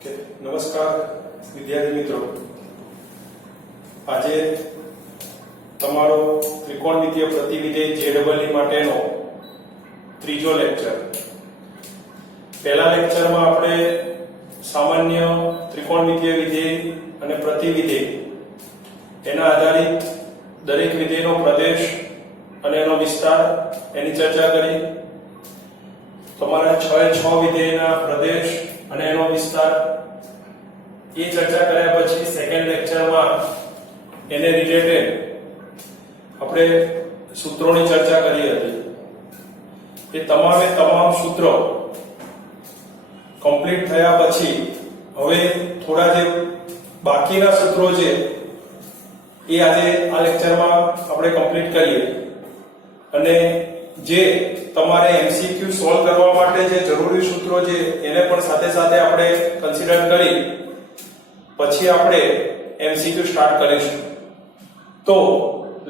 નમસ્કાર વિદ્યાર્થી મિત્રો, આજે તમારો ત્રિકોણમિતીય પ્રતિવિધેય જેડબલઈ માટેનો ત્રીજો લેક્ચર. પહેલા લેક્ચરમાં આપણે સામાન્ય ત્રિકોણમિતીય વિધેય અને પ્રતિવિધેય એના આધારિત દરેક વિધેયનો પ્રદેશ અને એનો વિસ્તાર એની ચર્ચા કરી. તમારા 6 વિધેયના પ્રદેશ અને એનો વિસ્તાર એ ચર્ચા કર્યા પછી સેકન્ડ લેક્ચરમાં એને રિલેટેડ આપણે સૂત્રોની ચર્ચા કરી હતી. એ તમામ સૂત્રો કમ્પ્લીટ થયા પછી હવે થોડા જે બાકીના સૂત્રો છે એ આજે આ લેક્ચરમાં આપણે કમ્પ્લીટ કરીએ. અને જે તમારે MCQ સોલ્વ કરવા માટે જે જરૂરી સૂત્રો છે એને પણ સાથે સાથે આપણે કન્સિડર કરી પછી આપણે MCQ સ્ટાર્ટ કરીશું. તો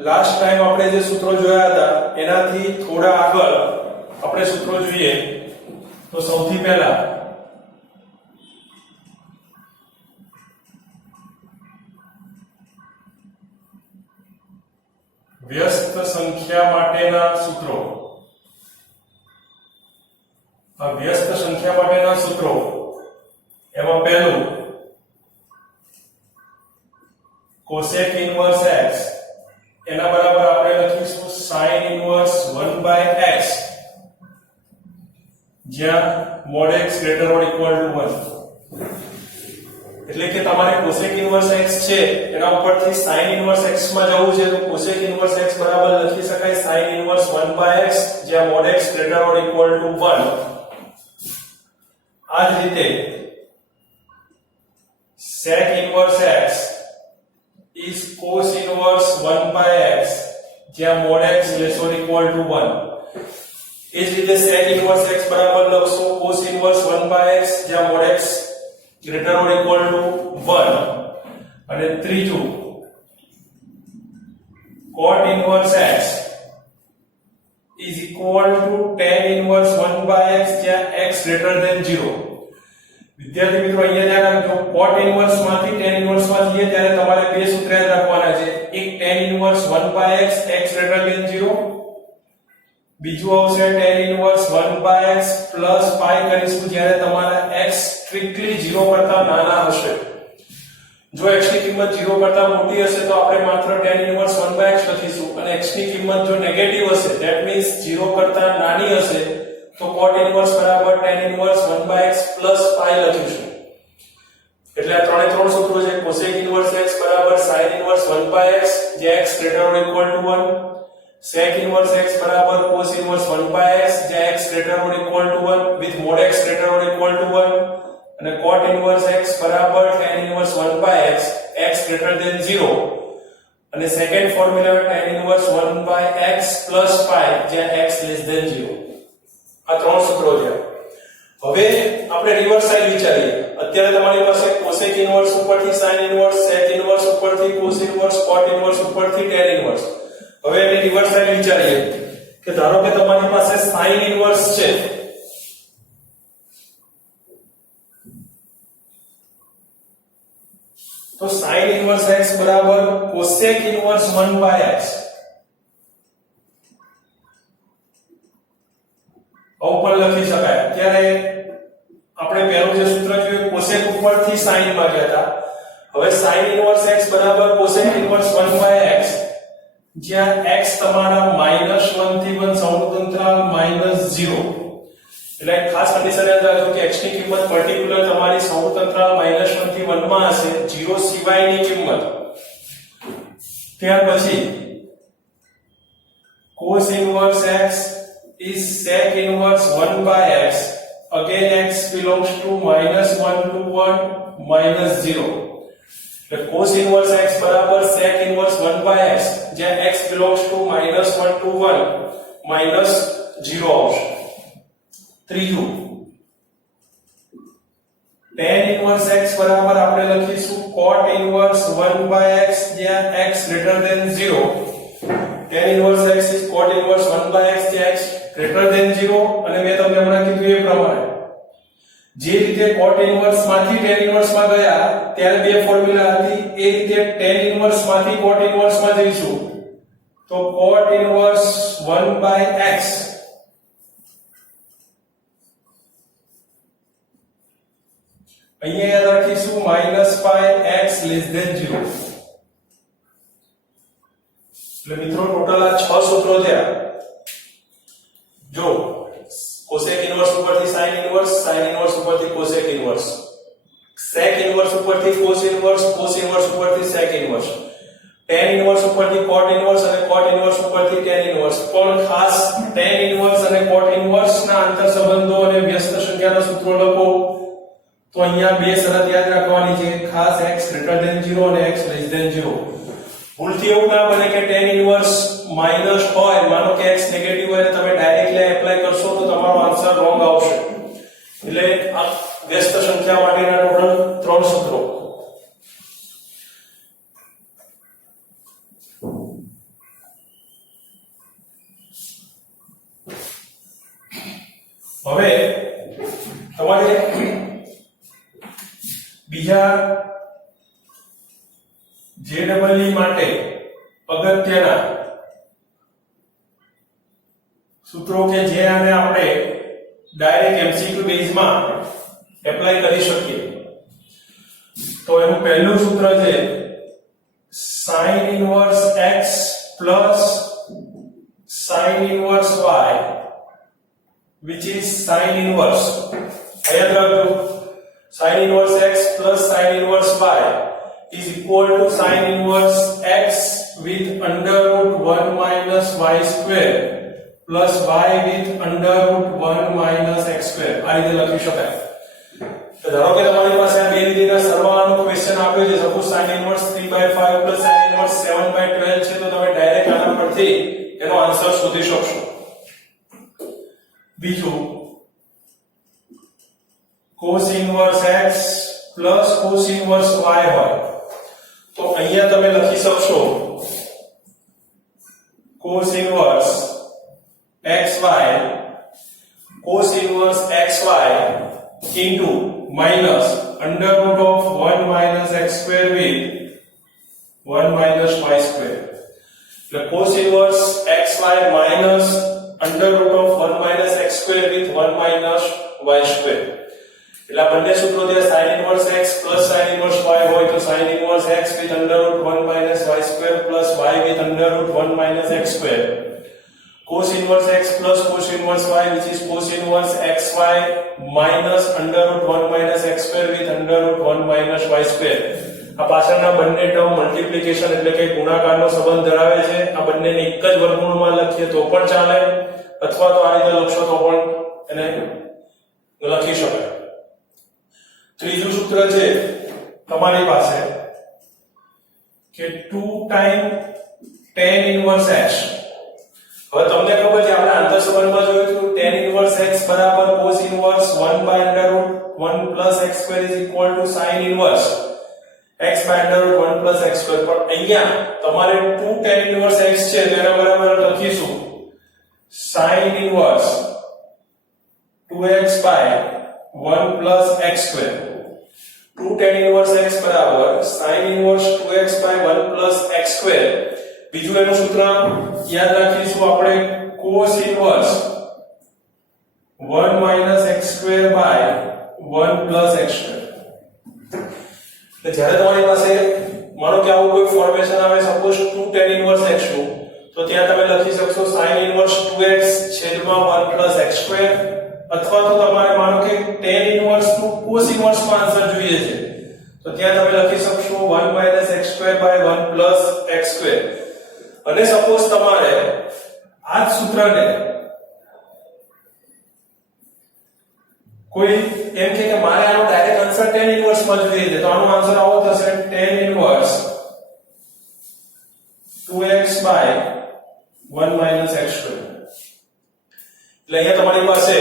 લાસ્ટ ટાઈમ આપણે જે સૂત્રો જોયા હતા એનાથી થોડા આગળ આપણે સૂત્રો જોઈએ. તો સૌથી પહેલા વ્યસ્ત સંખ્યા માટેના સૂત્રો. આ વ્યસ્ત સંખ્યા માટેના સૂત્રો એમાં પહેલું cosec inverse x એના બરાબર આપણે લખીશું sin inverse 1/x જ્યાં mod x greater or equal to 1. એટલે કે તમારે cosec inverse x છે એના ઉપરથી sin inverse x માં જવું છે તો cosec inverse x બરાબર લખી શકાય sin inverse 1/x જ્યાં mod x greater or equal to 1. આ જ રીતે sec inverse x is cos inverse 1/x જ્યાં mod x less or equal to 1. એ જ રીતે sec inverse x બરાબર લખશો cos inverse 1/x જ્યાં mod x greater or equal to 1. અને ત્રીજું cot inverse x is equal to tan inverse 1/x જ્યાં x greater than 0. વિદ્યાર્થી મિત્રો અહીંયા ધ્યાન રાખજો, cot inverse માંથી tan inverse માં જઈએ ત્યારે તમારે બે સૂત્ર યાદ રાખવાના છે. એક tan inverse 1/x x greater than 0, બીજું આવશે tan inverse 1/x plus pi કરીશું જ્યારે તમારા x સ્ટ્રિક્ટલી 0 કરતા નાના હશે. જો x ની કિંમત 0 કરતા મોટી હશે તો આપણે માત્ર tan inverse 1/x લખીશું અને x ની કિંમત જો નેગેટિવ હશે that means 0 કરતા નાની હશે તો cot inverse બરાબર tan inverse 1/x plus pi લખીશું. એટલે આ ત્રણ સૂત્રો છે. cosec inverse x બરાબર sin inverse 1/x જ્યાં x greater or equal to 1, sec inverse x બરાબર cos inverse 1/x જ્યાં x greater or equal to 1 with mod x greater or equal to 1, અને cot inverse x બરાબર tan inverse 1/x x greater than 0, અને second formula tan inverse 1/x plus pi જ્યાં x less than 0. આ ત્રણ સૂત્રો છે. હવે આપણે રિવર્સ સાઈડ વિચારીએ. અત્યારે તમારી પાસે cosec inverse ઉપરથી sin inverse, sec inverse ઉપરથી cos inverse, cot inverse ઉપરથી tan inverse. હવે એની રિવર્સ સાઈડ વિચારીએ કે ધારો કે તમારી પાસે sin inverse છે. તો sin inverse x બરાબર cosec inverse 1/x. ઉપર લખી શકાય. ત્યારે આપણે પહેલું જે સૂત્ર જોયું cosec ઉપરથી sin માં ગયા હતા. હવે sin inverse x બરાબર cosec inverse 1/x જ્યાં x તમારા -1 થી 1 સંયુક્ત અંતરાલ -0. એટલે ખાસ કન્ડિશન યાદ રાખજો કે x ની કિંમત પર્ટીક્યુલર તમારી સંયુક્ત અંતરાલ -1 થી 1 માં હશે, 0 સિવાયની કિંમત. ત્યાર પછી cos inverse x is sec inverse 1/x again x belongs to -1 to 1 -0. The cos inverse x બરાબર sec inverse 1/x જ્યાં x belongs to -1 to 1 -0 આવશે. ત્રીજું tan inverse x બરાબર આપણે લખીશું cot inverse 1/x જ્યાં x greater than 0. tan inverse x is cot inverse 1/x જ્યાં x greater than 0. અને મેં તમને હમણાં કીધું એ પ્રમાણે જે રીતે cot ઇન્વર્સ માંથી tan ઇન્વર્સ માં ગયા ત્યારે બે ફોર્મ્યુલા હતી એ રીતે tan ઇન્વર્સ માંથી cot ઇન્વર્સ માં જઈશું તો cot ઇન્વર્સ 1/x અહીંયા યાદ રાખીશું -πx <0 એટલે મિત્રો ટોટલ આ 6 સૂત્રો થયા જો cosec ઇન્વર્સ ઉપરથી sin ઇન્વર્સ ઉપરથી cosec ઇન્વર્સ sec ઇન્વર્સ ઉપરથી cos ઇન્વર્સ ઉપરથી sec ઇન્વર્સ tan ઇન્વર્સ ઉપરથી cot ઇન્વર્સ અને cot ઇન્વર્સ ઉપરથી tan ઇન્વર્સ પણ ખાસ tan ઇન્વર્સ અને cot ઇન્વર્સ ના આંતર સંબંધો અને વ્યસ્ત સંખ્યાના સૂત્રો લખો તો અહીંયા બે શરત યાદ રાખવાની છે ખાસ x > 0 અને x < 0 ભૂલથી એવું ના બને કે tan ઇન્વર્સ માઈનસ હોય માનો કે x નેગેટિવ હોય અને તમે ડાયરેક્ટલી એપ્લાય કરશો તો તમારો આન્સર રોંગ આવશે એટલે આ વ્યસ્ત સંખ્યા માટેના ટોટલ 3 સૂત્રો હવે તમારે બીજા JEE માટે અગત્યના સૂત્રો કે જે આને આપણે ડાયરેક્ટ MCQ બેઝ માં એપ્લાય કરી શકીએ તો એનું પહેલું સૂત્ર છે sin inverse x plus sin inverse y which is sin inverse યાદ રાખજો sin inverse x plus sin inverse y is equal to sin inverse x with √1 minus y square plus y with √1 minus x square આ રીતે લખી શકાય તો ધારો કે તમારી પાસે આ બે રીતના સરવાળાનો ક્વેશ્ચન આપ્યો છે suppose sin inverse 3/5 plus sin inverse 7/12 છે તો તમે ડાયરેક્ટ આના પરથી એનો આન્સર શોધી શકશો બીજું cos inverse x plus cos inverse y હોય તો અહીંયા તમે લખી શકશો cos inverse xy cos inverse xy into minus √1 minus x square with 1 minus y square એટલે cos inverse xy minus √1 minus x square with 1 minus y square એટલે આ બંને સૂત્રો જે sin inverse x plus sin inverse y હોય તો sin inverse x with √1 minus y square plus y with √1 minus x square cos inverse x plus cos inverse y which is cos inverse xy minus √1 minus x square with √1 minus y square આ પાછળના બંને term multiplication એટલે કે ગુણાકારનો સંબંધ ધરાવે છે આ બંનેને એક જ વર્ગમૂળમાં લખીએ તો પણ ચાલે અથવા તો આ રીતે લખશો તો પણ એને લખી શકાય ત્રીજું સૂત્ર છે તમારી પાસે કે 2 ટાઈમ tan inverse x હવે તમને ખબર છે આપણે આંતર સંબંધમાં જોયું હતું tan inverse x બરાબર cos inverse 1/√1 plus x square is equal to sin inverse x by √1 plus x square પણ અહીંયા તમારે 2 tan inverse x છે તેના બરાબર લખીશું sin inverse 2x by 1 plus x square 2 tan inverse x બરાબર sin inverse 2x by 1 plus x square બીજું એનું સૂત્ર યાદ રાખીશું આપણે cos inverse 1 minus x square by 1 plus x square એટલે જ્યારે તમારી પાસે માનો કે આવું કોઈ ફોર્મેશન આવે સપોઝ 2 tan inverse x નું તો ત્યાં તમે લખી શકશો sin inverse 2x છેદમાં 1 plus x square અથવા તો તમારે માનો કે tan inverse નું cos inverse માં આન્સર જોઈએ છે તો ત્યાં તમે લખી શકશો 1 minus x square by 1 plus x square અને સપોઝ તમારે આ સૂત્રને કોઈ એમ કે મારે આનો ડાયરેક્ટ આન્સર tan inverse માં જોઈએ છે તો આનો આન્સર આવો થશે tan inverse 2x by 1 minus x square એટલે અહીંયા તમારી પાસે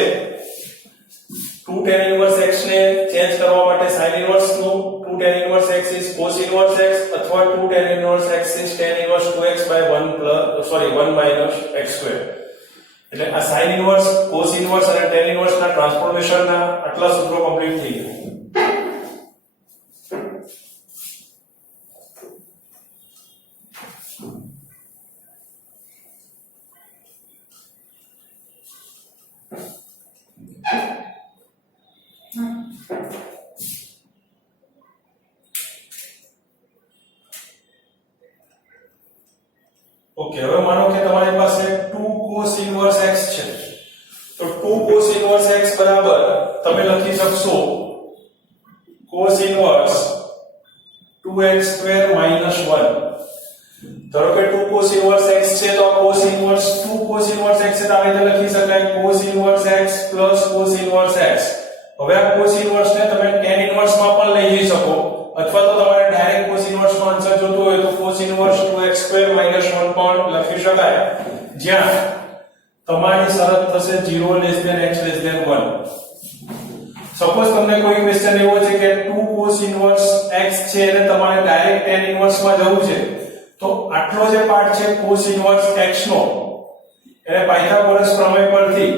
2 tan inverse x ને ચેન્જ કરવા માટે sin inverse નું 2 tan inverse x is cos inverse x અથવા 2 tan inverse x is tan inverse 2x by 1 minus x square એટલે આ sin ઇન્વર્સ, cos ઇન્વર્સ અને tan ઇન્વર્સ ના ટ્રાન્સફોર્મેશન ના આટલા સૂત્રો કમ્પ્લીટ થઈ ગયા. ઓકે, હવે માનો કે તમારી પાસે 2 cos ઇન્વર્સ x છે, તો 2 cos ઇન્વર્સ x બરાબર તમે લખી શકશો cos ઇન્વર્સ 2x² - 1. ધારો કે 2 cos ઇન્વર્સ x છે તો cos inverse 2 cos inverse x છે તો આ રીતે લખી શકાય cos inverse x plus cos inverse x. હવે આ cos ઇન્વર્સ ને તમે tan ઇન્વર્સ માં પણ લઈ જઈ શકો, અથવા તો તમારે ડાયરેક્ટ cos ઇન્વર્સ નો આન્સર જોતો હોય તો cos ઇન્વર્સ 2x² - 1 પણ લખી શકાય, જ્યાં તમારી શરત થશે 0 x 1. સપોઝ તમને કોઈ ક્વેશ્ચન એવો છે કે 2 cos ઇન્વર્સ x છે અને તમારે ડાયરેક્ટ tan ઇન્વર્સ માં જવું છે, તો આટલો જે પાર્ટ છે cos ઇન્વર્સ x નો એને પાયથાગોરસ પ્રમેય પરથી,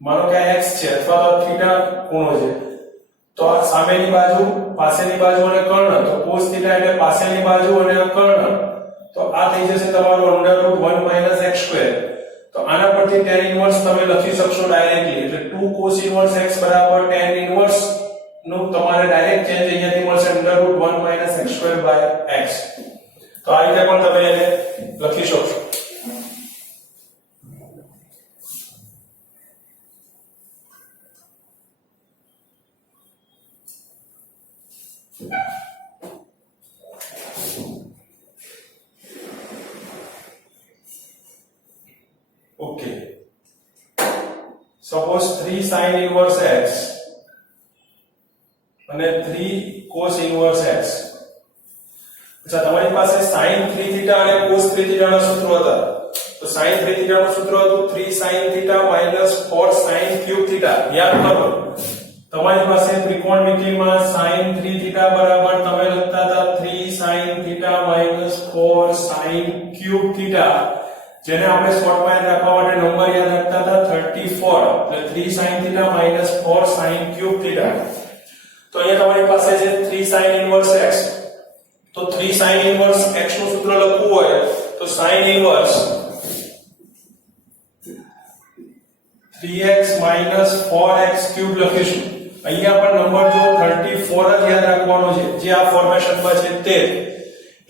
માનો કે આ x છે અથવા તો થીટા ખૂણો છે, તો આ સામેની બાજુ, પાસેની બાજુ અને કર્ણ, તો cos થીટા એટલે પાસેની બાજુ અને આ કર્ણ, તો આ થઈ જશે તમારું √1 - x². તો આના પરથી tan ઇન્વર્સ તમે લખી શકશો ડાયરેક્ટલી, એટલે 2 cos ઇન્વર્સ x બરાબર tan ઇન્વર્સ નું તમારે ડાયરેક્ટ ચેન્જ અહીંયાથી મળશે √1 - x²/x. તો આ રીતે પણ તમે એને લખી શકશો. Okay, suppose 3 sin inverse x અને 3 cos ઇન્વર્સ x. અચ્છા, તમારી પાસે sin 3 θ અને cos 3 θ ના સૂત્રો હતા. તો sin 3 θ નું સૂત્ર હતું 3 sin θ - 4 sin cube θ. યાદ કરો, તમારી પાસે ત્રિકોણમિતિમાં sin 3 θ બરાબર તમે લખતા હતા 3 sin θ - 4 sin cube θ, જેને આપણે શોર્ટમાં યાદ રાખવા માટે નંબર યાદ રાખતા હતા 34, એટલે 3 sin θ - 4 sin cube θ. તો અહીંયા તમારી પાસે છે 3 sin ઇન્વર્સ x. તો 3 sin ઇન્વર્સ x નું સૂત્ર લખવું હોય તો sin ઇન્વર્સ 3x - 4x³ લખીશું. અહીંયા પણ નંબર જો 34 જ યાદ રાખવાનો છે, જે આ ફોર્મેશનમાં છે તે.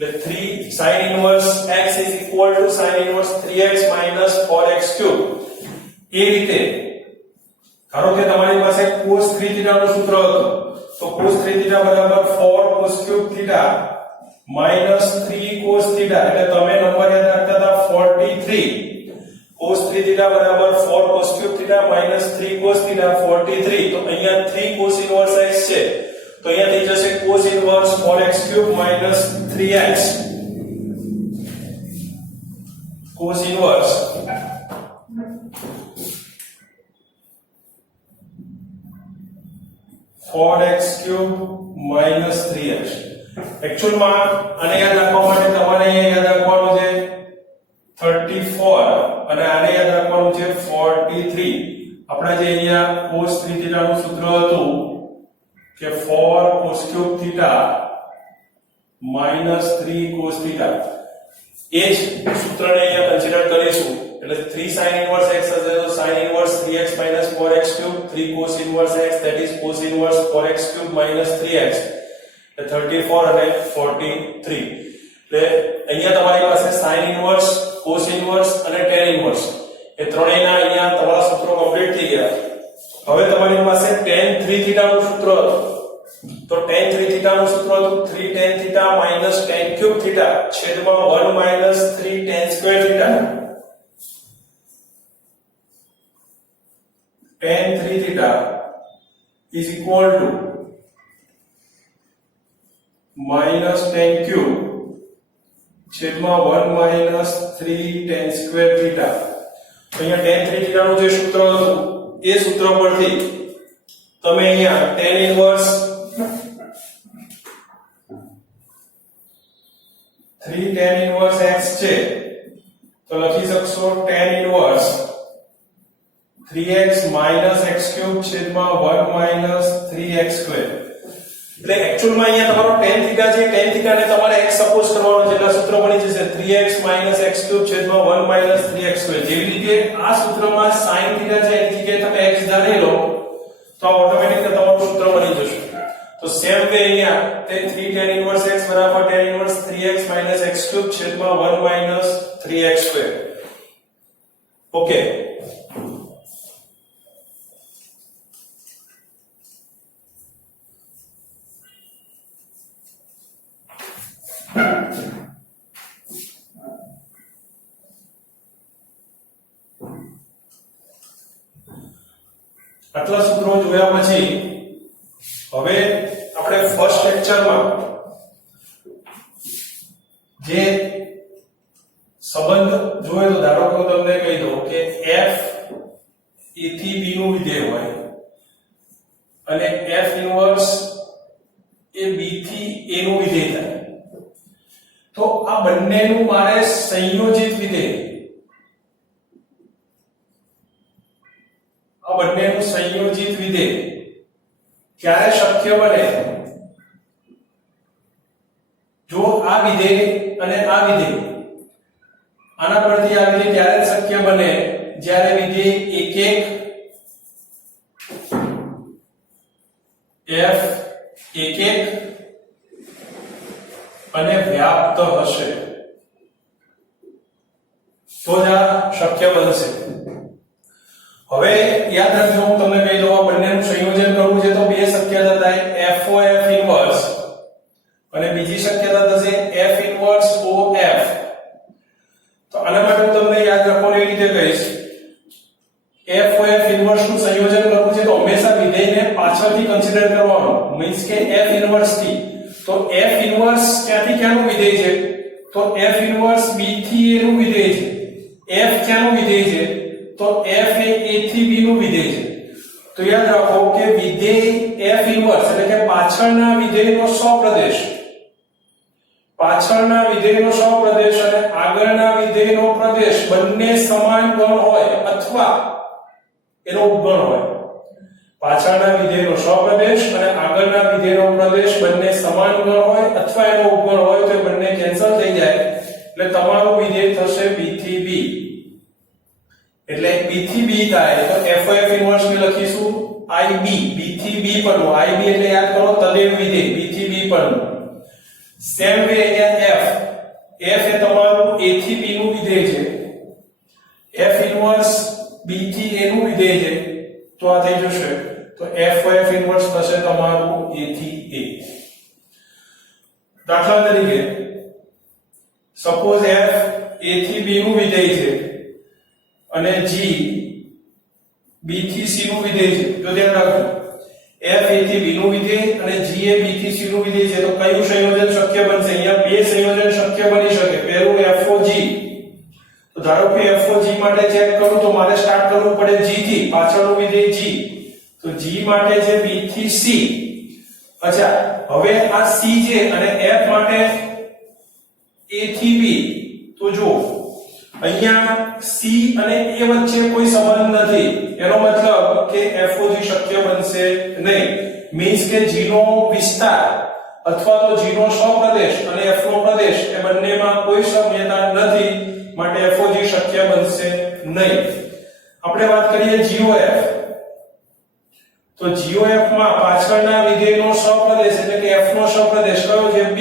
એટલે 3 sin inverse x = sin inverse 3x - 4x³. એ રીતે ધારો કે તમારી પાસે cos 3 θ નું સૂત્ર હતું, તો cos 3 θ બરાબર 4 cos³ θ minus 3 cos θ, એટલે તમે નંબર યાદ રાખતા હતા 43. cos 3 θ બરાબર 4 cos³ θ minus 3 cos θ 43. તો અહીંયા 3 cos ઇન્વર્સ x છે, તો અહીંયા થઈ જશે cos inverse 4x³ minus 3x. cos inverse minus 3x. Actual માં આને યાદ રાખવા માટે તમારે અહીંયા યાદ રાખવાનું છે 34 અને આને યાદ રાખવાનું છે 43. આપણા જે અહીંયા cos 3 θ નું સૂત્ર હતું કે 4 cos³ θ minus 3 cos θ, એ જ સૂત્રને અહીંયા કન્સિડર કરીશું. એટલે 3 sin ઇન્વર્સ x હશે તો sin inverse 3x - 4x³, 3 cos inverse x, that is cos inverse 4x³ minus 3x, 34 અને 43. એટલે અહીંયા તમારી પાસે sin ઇન્વર્સ, cos ઇન્વર્સ અને tan ઇન્વર્સ એ ત્રણેયના અહીંયા તમારા સૂત્રો કમ્પ્લીટ થઈ ગયા. હવે તમારી પાસે tan 3 θ નું સૂત્ર હતું, તો tan 3 θ નું સૂત્ર હતું 3 tan θ minus tan cube θ છેદમાં 1 minus 3 tan square θ. tan 3 θ is equal to minus tan cube છેદમાં 1 minus 3 tan square θ. અહીંયા tan 3 θ નું જે સૂત્ર હતું એ સૂત્ર પરથી તમે અહીંયા tan inverse 3 tan inverse x છે તો લખી શકશો tan ઇન્વર્સ 3x - x³ છેદમાં 1 - 3x². એટલે એક્ચ્યુઅલમાં અહીંયા તમારો tan θ છે, tan θ ને તમારે x સપોઝ કરવાનો છે એટલે સૂત્ર બની જશે 3x - x³ છેદમાં 1 - 3x². જેવી રીતે આ સૂત્રમાં sin θ છે એની જગ્યાએ તમે x ધારી લો તો ઓટોમેટિક તમારું સૂત્ર બની જશે. તો સેમ વે અહીંયા તે 3 tan inverse x બરાબર tan inverse 3x - x³ છેદમાં 1 - 3x². ઓકે. આટલા સૂત્રો જોયા પછી હવે આપણે ફર્સ્ટ લેક્ચરમાં જે સંબંધ જોયો તો ધારો કે હું તમને કહી દઉં કે f a થી b નું વિધેય હોય અને f ઇન્વર્સ એ b થી a નું વિધેય થાય તો આ બંનેનું મારે સંયોજિત વિધેય બંનેનું સંયોજિત વિધેય ક્યારે શક્ય બને? જો આ વિધેય અને આ વિધેય આના પરથી આ વિધેય ત્યારે શક્ય બને જ્યારે વિધેય f અને વ્યાપ્ત હશે તો જ આ શક્ય બનશે. હવે યાદ રાખજો હું તમને કહી દઉં આ બંનેનું સંયોજન કરવું છે તો બે શક્યતા થાય FOF ઇન્વર્સ અને બીજી શક્યતા થશે F ઇન્વર્સ OF. તો આના માટે હું તમને યાદ રાખવાની રીતે કહીશ FOF ઇન્વર્સ નું સંયોજન કરવું છે તો હંમેશા વિધેયને પાછળથી કન્સિડર કરવાનું મીન્સ કે F ઇન્વર્સ થી. તો F ઇન્વર્સ ક્યાંથી ક્યાંનું વિધેય છે? તો F ઇન્વર્સ B થી A નું વિધેય છે. F ક્યાંનું વિધેય છે? તો f એ a થી b નું વિધેય છે. તો યાદ રાખો કે વિધેય f ઇન્વર્સ એટલે કે પાછળના વિધેયનો સપ્રદેશ અને આગળના વિધેયનો પ્રદેશ બંને સમાન ગણ હોય અથવા એનો ઉપગણ હોય. પાછળના વિધેયનો સપ્રદેશ અને આગળના વિધેયનો પ્રદેશ બંને સમાન ગણ હોય અથવા એનો ઉપગણ હોય તો બંને કેન્સલ થઈ જાય એટલે તમારું વિધેય થશે b થી b. એટલે b થી b થાય તો FOF ઇન્વર્સ ને લખીશું IB b થી b પરનું IB એટલે યાદ કરો તદેવ વિધેય b થી b પરનું. સેમ વે અહીંયા f એ તમારું a થી b નું વિધેય છે. F ઇન્વર્સ b થી a નું વિધેય છે તો આ થઈ જશે તો FOF ઇન્વર્સ થશે તમારું a થી a. દાખલા તરીકે સપોઝ f a થી b નું વિધેય છે અને g b થી c નું વિધેય છે. જો ધ્યાન રાખો f a થી b નું વિધેય અને g એ b થી c નું વિધેય છે તો કયું સંયોજન શક્ય બનશે? અહીંયા બે સંયોજન શક્ય બની શકે. પહેલું FOG. તો ધારો કે FOG માટે ચેક કરું તો મારે સ્ટાર્ટ કરવું પડે g થી, પાછળનું વિધેય g. તો g માટે છે b થી c. અચ્છા હવે આ c છે અને f માટે a થી b. તો જો અહીંયા c અને a વચ્ચે કોઈ સંબંધ નથી એનો મતલબ કે FOG શક્ય બનશે નહીં. મીન્સ કે g નો વિસ્તાર અથવા તો g નો સપ્રદેશ અને f નો પ્રદેશ એ બંનેમાં કોઈ સામ્યતા નથી માટે FOG શક્ય બનશે નહીં. આપણે વાત કરીએ GOF. તો GOF માં પાછળના વિધેયનો સપ્રદેશ એટલે કે f નો સપ્રદેશ કયો છે? b.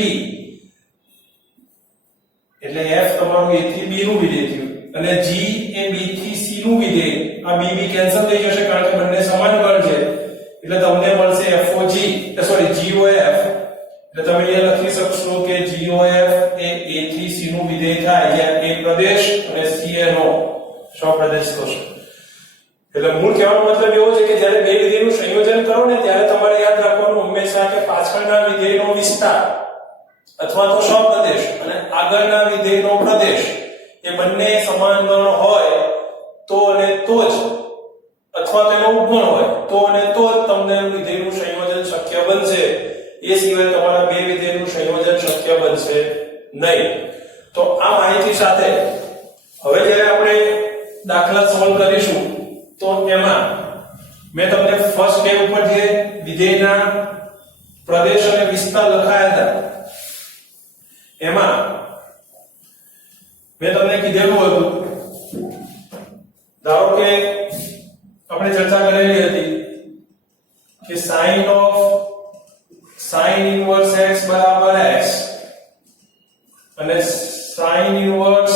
એટલે f તમારું a થી b નું વિધેય થયું અને g એ b થી c નું વિધેય. આ b કેન્સલ થઈ જશે કારણ કે બંને સમાન ગણ છે એટલે તમને મળશે GOF. એટલે તમે અહીંયા લખી શકશો કે GOF એ a થી c નું વિધેય થાય જ્યાં a પ્રદેશ અને c એનો સપ્રદેશ થશે. એટલે મૂળ કહેવાનો મતલબ એવો છે કે જ્યારે બે વિધેયનું સંયોજન કરો ને ત્યારે તમારે યાદ રાખવાનું હંમેશા કે પાછળના વિધેયનો વિસ્તાર અથવા તો સપ્રદેશ અને આગળના વિધેયનો પ્રદેશ એ બંને સમાન ગણ હોય તો અને તો જ અથવા તેનો ઉપગણ હોય તો અને તો જ તમને વિધેયનું સંયોજન શક્ય બનશે. એ સિવાય તમારા બે વિધેયનું સંયોજન શક્ય બનશે નહીં. તો આ માહિતી સાથે હવે જ્યારે આપણે દાખલા સોલ્વ કરીશું તો એમાં મેં તમને ફર્સ્ટ સ્ટેપ ઉપર જે વિધેયના પ્રદેશ અને વિસ્તાર લખાયા હતા એમાં મેં તમને કીધેલું હતું, ધારો કે આપણે ચર્ચા કરેલી હતી કે sin ઇન્વર્સ x બરાબર x અને sin ઇન્વર્સ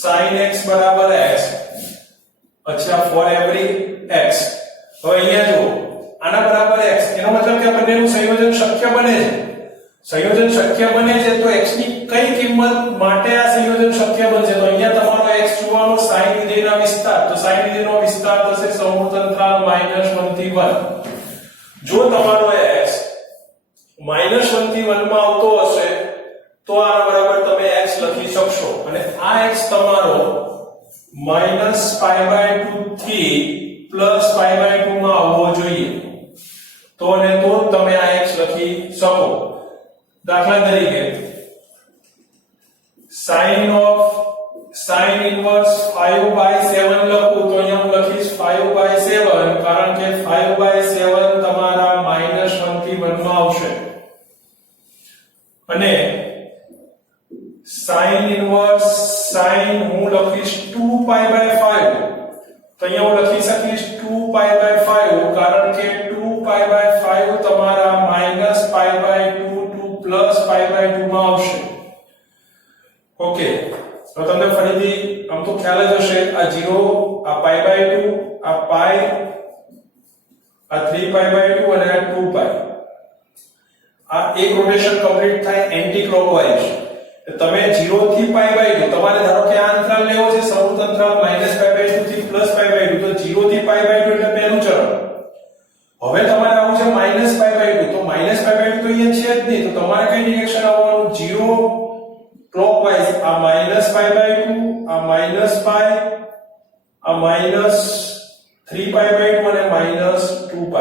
sin x બરાબર x. અચ્છા, ફોર એવરી x. હવે અહીંયા જો આના બરાબર x, એનો મતલબ કે આ બંનેનું સંયોજન શક્ય બને છે. સંયોજન શક્ય બને છે તો x ની કઈ કિંમત માટે આ સંયોજન શક્ય બનશે? તો અહીંયા તમારો x જોવાનો sin વિધેયના વિસ્તાર. તો sin વિધેયનો વિસ્તાર થશે સમૂહ અંતરાલ -1 થી 1. જો તમારો x -1 થી 1 માં આવતો હશે તો આના બરાબર તમે x લખી શકશો અને આ x તમારો -π/2 થી +π/2 માં આવવો જોઈએ. તો અને તો તમે આ x લખી શકો. દાખલા તરીકે sin ઇન્વર્સ 5/7 લખું તો અહીંયા હું લખીશ 5/7 કારણ કે 5/7 તમારા -1 થી 1 માં આવશે. અને sin ઇન્વર્સ sin હું લખીશ 2π/5 તો અહીંયા હું લખી શકીશ 2π/5 કારણ કે 2π/5 તમારા -π/2 +π/2 માં આવશે. ઓકે, તો તમને ફરીથી આમ તો ખ્યાલ જ હશે, આ 0 આ π/2 આ π આ 3π/2 અને આ 2π, આ એક રોટેશન કમ્પ્લીટ થાય એન્ટી ક્લોકવાઇઝ. તમે 0 થી π/2 તમારે ધારો કે આ અંતરાલ લેવો છે સમૂહ અંતરાલ -π/2 થી +π/2 તો 0 થી π/2 એટલે પહેલું ચરણ. હવે તમારે આવું છે -π/2 તો -π/2 તો અહીંયા છે જ નહીં તો તમારે કઈ ડિરેક્શન આવવાનું 0 ક્લોકવાઇઝ આ -π/2 આ -π આ -3π/2 અને -2π.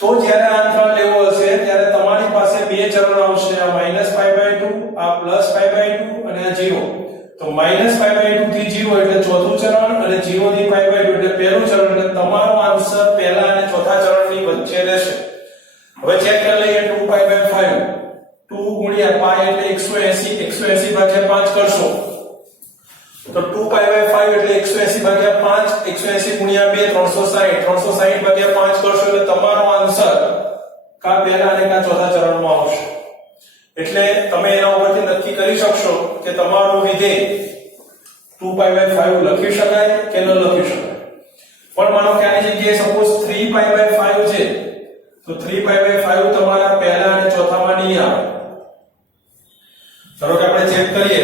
તો જ્યારે આ અંતરાલ લેવો હશે ત્યારે તમારી પાસે બે ચરણ આવશે, આ -π/2 આ +π/2 અને આ 0. તો -π/2 થી 0 એટલે ચોથું ચરણ અને 0 થી π/2 એટલે પહેલું ચરણ. એટલે તમારો આન્સર પહેલા અને ચોથા ચરણની વચ્ચે રહેશે. હવે ચેક કરી લઈએ 2π/5 2 ગુણ્યા π એટલે 180 180 ભાગ્યા 5 કરશો તો 2π/5 એટલે 180 ભાગ્યા 5 180 ગુણ્યા 2 360 360 ભાગ્યા 5 કરશો એટલે તમારો આન્સર કા પહેલા અને કા ચોથા ચરણમાં આવશે. એટલે તમે એના ઉપરથી નક્કી કરી શકશો કે તમારું વિધેય 2π/5 લખી શકાય કે ન લખી શકાય. પણ માનો કે આની જગ્યાએ સપોઝ 3π/5 છે તો 3π/5 તમારા પહેલા અને ચોથામાં નહીં આવે. ધારો કે આપણે ચેક કરીએ.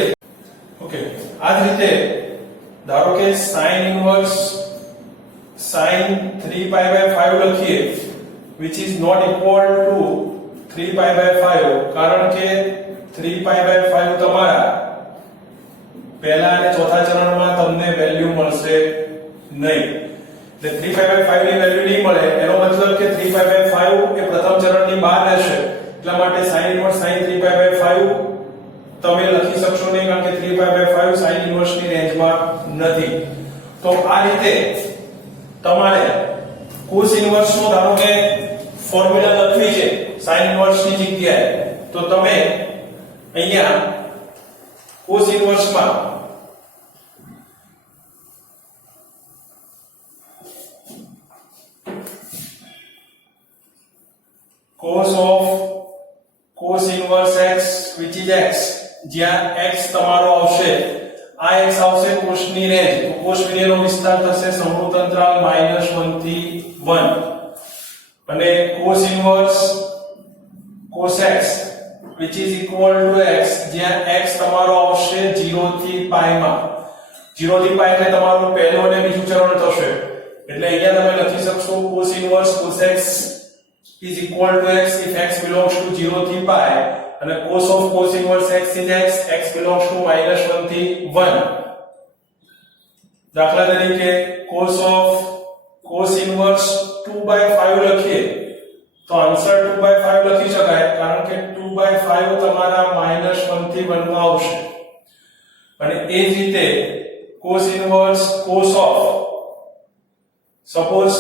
ઓકે, આ જ રીતે ધારો કે sin ઇન્વર્સ sin 3π/5 લખીએ which is not equal to 3π/5 કારણ કે 3π/5 તમારા પહેલા અને ચોથા ચરણમાં તમને વેલ્યુ મળશે નહીં. એટલે 3π/5 ની વેલ્યુ નહીં મળે એનો મતલબ કે 3π/5 એ પ્રથમ ચરણની બહાર રહેશે. એટલા માટે sin ઇન્વર્સ sin 3π/5 તમે લખી શકશો નહીં કારણ કે 3π/5 sin ઇન્વર્સ ની રેન્જમાં નથી. તો આ રીતે તમારે cos ઇન્વર્સ નો ધારો કે ફોર્મ્યુલા લખવી છે sin ઇન્વર્સ ની જગ્યાએ તો તમે અહીંયા cos ઇન્વર્સ માં cos inverse x which is x જ્યાં x તમારો આવશે આ x આવશે cos ની રેન્જ તો cos વિધેયનો વિસ્તાર થશે સમૃદ્ધ અંતરાલ -1 થી 1 અને cos inverse cos x which is equal to x જ્યાં x તમારો આવશે 0 થી π માં 0 થી π એટલે તમારું પહેલું અને બીજું ચરણ થશે એટલે અહીંયા તમે લખી શકશો cos inverse cos x is equal to x if x belongs to 0 થી π અને cos of cos inverse x is x belongs to -1 થી 1. દાખલા તરીકે cos of cos inverse 2/5 લખીએ તો આન્સર 2/5 લખી શકાય કારણ કે 2/5 તમારા -1 થી 1 માં આવશે અને એ જ રીતે cos inverse cos of suppose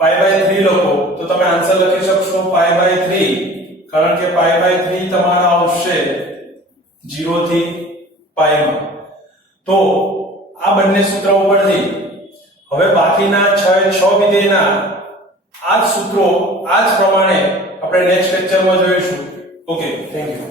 π/3 લખો તો તમે આન્સર લખી શકશો π/3 કારણ કે π/3 તમારા આવશે 0 થી π માં. તો આ બંને સૂત્રો ઉપરથી હવે બાકીના 6 વિધેયના આ જ સૂત્રો આ જ પ્રમાણે આપણે નેક્સ્ટ લેક્ચરમાં જોઈશું. Okay, thank you.